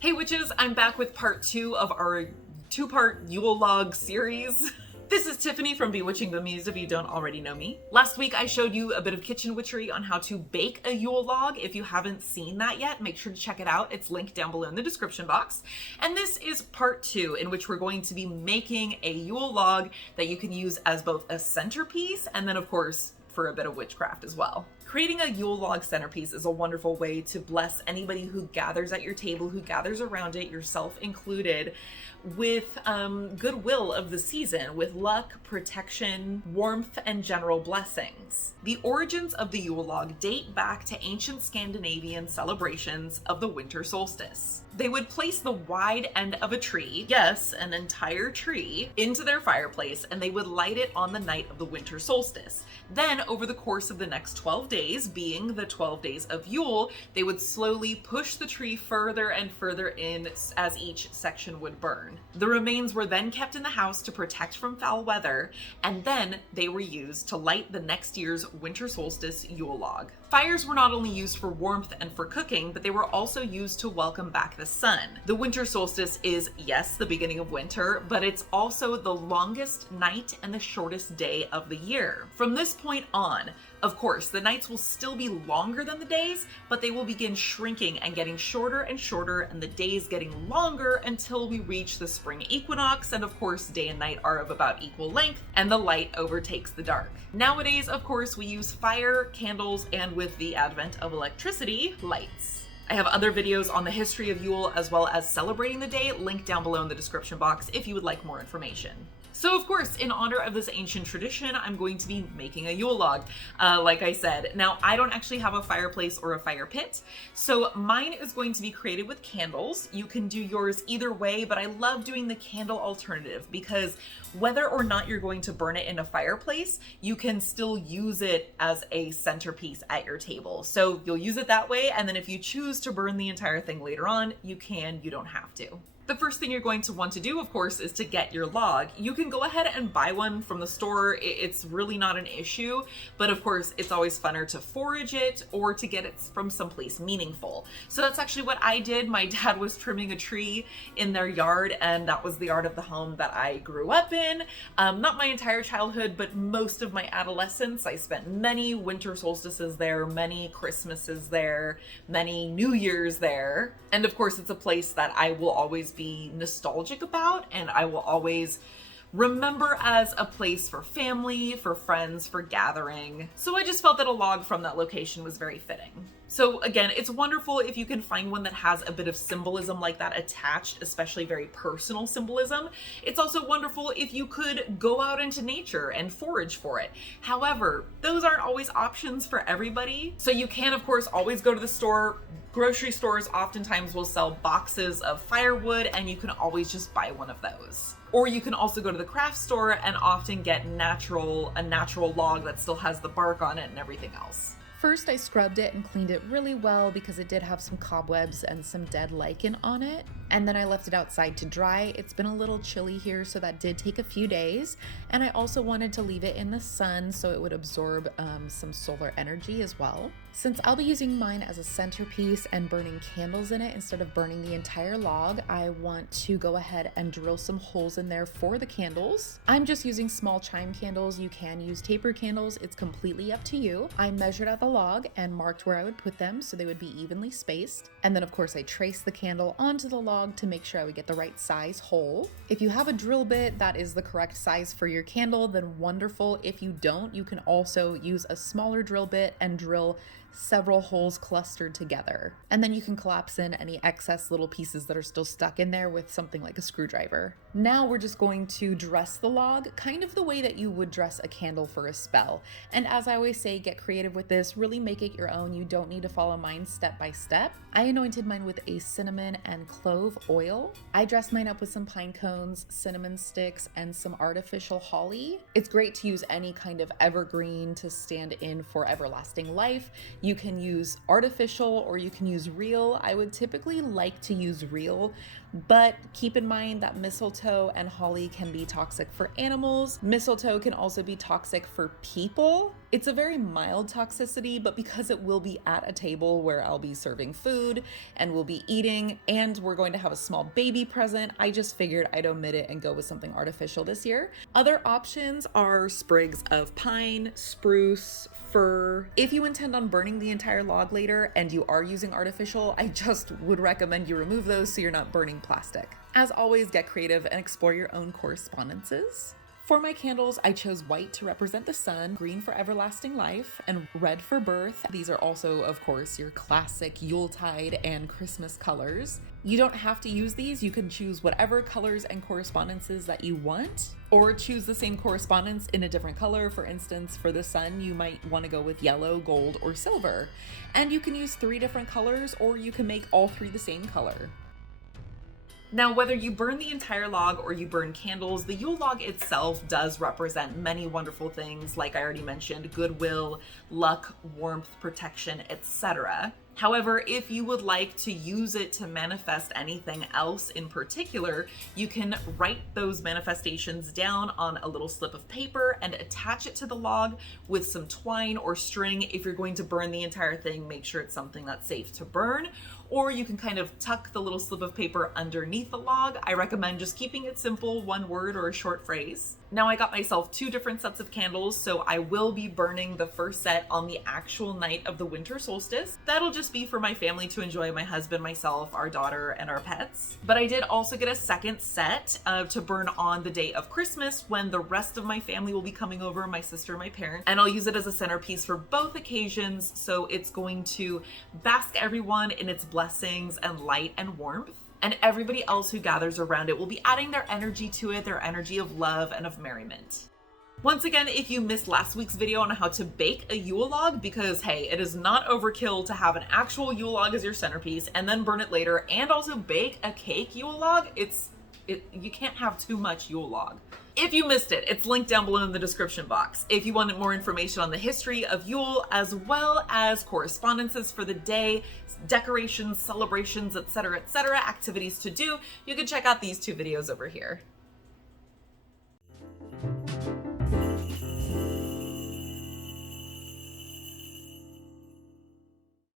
Hey witches, I'm back with part 2 of our 2-part Yule Log series. This is Tiffany from Bewitching.Bemused if you don't already know me. Last week I showed you a bit of kitchen witchery on how to bake a Yule Log. If you haven't seen that yet, make sure to check it out. It's linked down below in the description box. And this is part 2 in which we're going to be making a Yule Log that you can use as both a centerpiece and then of course for a bit of witchcraft as well. Creating a Yule Log centerpiece is a wonderful way to bless anybody who gathers at your table, who gathers around it, yourself included, with goodwill of the season, with luck, protection, warmth, and general blessings. The origins of the Yule Log date back to ancient Scandinavian celebrations of the winter solstice. They would place the wide end of a tree, yes, an entire tree, into their fireplace, and they would light it on the night of the winter solstice. Then, over the course of the next 12 days, being the 12 days of Yule, they would slowly push the tree further and further in as each section would burn. The remains were then kept in the house to protect from foul weather, and then they were used to light the next year's winter solstice Yule Log. Fires were not only used for warmth and for cooking, but they were also used to welcome back the sun. The winter solstice is, yes, the beginning of winter, but it's also the longest night and the shortest day of the year. From this point on, of course, the nights will still be longer than the days, but they will begin shrinking and getting shorter and shorter, and the days getting longer until we reach the spring equinox, and of course, day and night are of about equal length, and the light overtakes the dark. Nowadays, of course, we use fire, candles, and with the advent of electricity, lights. I have other videos on the history of Yule as well as celebrating the day linked down below in the description box if you would like more information. So of course, in honor of this ancient tradition, I'm going to be making a Yule Log, like I said. Now, I don't actually have a fireplace or a fire pit, so mine is going to be created with candles. You can do yours either way, but I love doing the candle alternative because whether or not you're going to burn it in a fireplace, you can still use it as a centerpiece at your table. So you'll use it that way, and then if you choose to burn the entire thing later on, you can, you don't have to. The first thing you're going to want to do, of course, is to get your log. You can go ahead and buy one from the store. It's really not an issue, but of course, it's always funner to forage it or to get it from someplace meaningful. So that's actually what I did. My dad was trimming a tree in their yard, and that was the yard of the home that I grew up in. Not my entire childhood, but most of my adolescence. I spent many winter solstices there, many Christmases there, many New Year's there. And of course, it's a place that I will always be nostalgic about, and I will always remember as a place for family, for friends, for gathering. So I just felt that a log from that location was very fitting. So again, it's wonderful if you can find one that has a bit of symbolism like that attached, especially very personal symbolism. It's also wonderful if you could go out into nature and forage for it. However, those aren't always options for everybody. So you can, of course, always go to the store. Grocery stores oftentimes will sell boxes of firewood, and you can always just buy one of those. Or you can also go to the craft store and often get a natural log that still has the bark on it and everything else. First, I scrubbed it and cleaned it really well because it did have some cobwebs and some dead lichen on it. And then I left it outside to dry. It's been a little chilly here, so that did take a few days. And I also wanted to leave it in the sun so it would absorb some solar energy as well. Since I'll be using mine as a centerpiece and burning candles in it instead of burning the entire log, I want to go ahead and drill some holes in there for the candles. I'm just using small chime candles. You can use taper candles. It's completely up to you. I measured out the log and marked where I would put them so they would be evenly spaced. And then of course I traced the candle onto the log to make sure I would get the right size hole. If you have a drill bit that is the correct size for your candle, then wonderful. If you don't, you can also use a smaller drill bit and drill several holes clustered together. And then you can collapse in any excess little pieces that are still stuck in there with something like a screwdriver. Now we're just going to dress the log kind of the way that you would dress a candle for a spell. And as I always say, get creative with this, really make it your own. You don't need to follow mine step by step. I anointed mine with a cinnamon and clove oil. I dressed mine up with some pine cones, cinnamon sticks, and some artificial holly. It's great to use any kind of evergreen to stand in for everlasting life. You can use artificial or you can use real. I would typically like to use real, but keep in mind that mistletoe and holly can be toxic for animals. Mistletoe can also be toxic for people. It's a very mild toxicity, but because it will be at a table where I'll be serving food and we'll be eating and we're going to have a small baby present, I just figured I'd omit it and go with something artificial this year. Other options are sprigs of pine, spruce, fir. If you intend on burning the entire log later and you are using artificial, I just would recommend you remove those so you're not burning plastic. As always, get creative and explore your own correspondences. For my candles, I chose white to represent the sun, green for everlasting life, and red for birth. These are also, of course, your classic Yuletide and Christmas colors. You don't have to use these. You can choose whatever colors and correspondences that you want, or choose the same correspondence in a different color. For instance, for the sun, you might want to go with yellow, gold, or silver. And you can use 3 different colors, or you can make all 3 the same color. Now, whether you burn the entire log or you burn candles, the Yule log itself does represent many wonderful things, like I already mentioned, goodwill, luck, warmth, protection, etc. However, if you would like to use it to manifest anything else in particular, you can write those manifestations down on a little slip of paper and attach it to the log with some twine or string. If you're going to burn the entire thing, make sure it's something that's safe to burn. Or you can kind of tuck the little slip of paper underneath the log. I recommend just keeping it simple, one word or a short phrase. Now I got myself 2 different sets of candles, so I will be burning the first set on the actual night of the winter solstice. That'll just be for my family to enjoy, my husband, myself, our daughter, and our pets. But I did also get a second set to burn on the day of Christmas, when the rest of my family will be coming over, my sister and my parents, and I'll use it as a centerpiece for both occasions, so it's going to bask everyone in its blessings and light and warmth. And everybody else who gathers around it will be adding their energy to it, their energy of love and of merriment. Once again, if you missed last week's video on how to bake a Yule log, because hey, it is not overkill to have an actual Yule log as your centerpiece and then burn it later, and also bake a cake Yule log, you can't have too much Yule log. If you missed it, it's linked down below in the description box. If you wanted more information on the history of Yule, as well as correspondences for the day, decorations, celebrations, etc., activities to do, you can check out these 2 videos over here.